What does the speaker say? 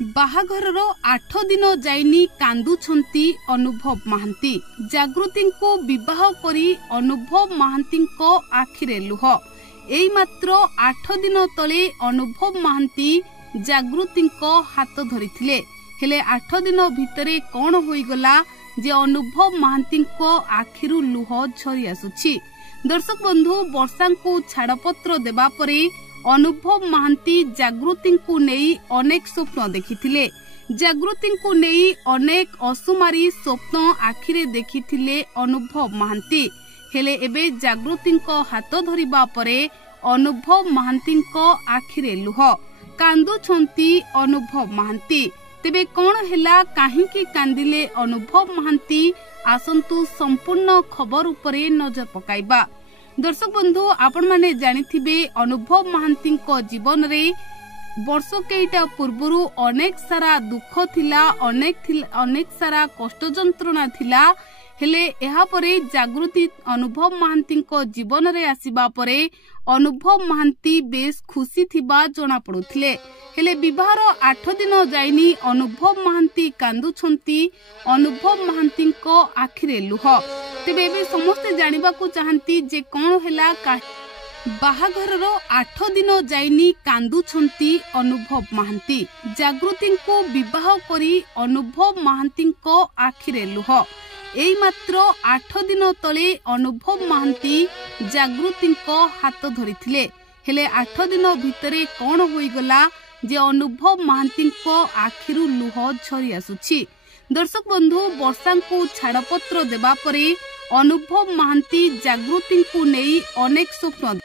बाहाघरर 8 दिन जाइनी कांदुछंती अनुभव महांती। जागृति को विवाह करी अनुभव महांती आखिरे लुह। एई मात्र 8 दिन तले अनुभव महांती जागृति हाथ धरिथिले। हेले 8 दिन भितरे कौन होईगला जे अनुभव महांती आखिरु लुह झरी आसुछि। दर्शक बंधु, वर्षा को छाड़पत्र देबा परे अनुभव महांती जागृति को नहीं अनेक स्वप्न देखिथिले। जागृति को नहीं अनेक असुमारी स्वप्न आखिरे देखिथिले अनुभव महांती। हेले एबे जागृति हाथ धरिबा परे अनुभव महांती आखिरे लुह। कांदुछंती अनुभव महांती। तेबे कौन हेला, काहींकी कांदिले अनुभव महांती? आसंतु संपूर्ण खबर उपरे नजर पकाइबा। दर्शक बंधु, आपण माने जानिथिबे अनुभव महांती जीवन रे वर्ष केइटा पूर्वरु अनेक सारा दुख थिला, अनेक सारा कष्ट जंत्रणा थिला। हेले एहा परे जागृति अनुभव महांती जीवन रे आसीबा परे अनुभव महांती बेस खुशी थिबा जणा पडुथिले। हेले विवाहर 8 दिन जाइनी अनुभव महांती कांदुछंती अनुभव महांती आखिरे लुह। तेबे एबे समस्ते जानिबा को चाहंती जे कोन हेला। बाहाघरर 8 दिन जाइनी कांदुछंती अनुभव महांती। जागृति को विवाह करी अनुभव महांती आखिरे लुह। एई मात्र 8 दिन तले अनुभव महांती जागृति हाथ धरिथिले। हेले 8 दिन भितरे कौन होईगला जे अनुभव महांती आखिरु लुह झरी आसुछि। दर्शक बंधु, वर्षा को छाड़पत्र देबा परे अनुभव महांती जागृति को नहीं अनेक स्वप्न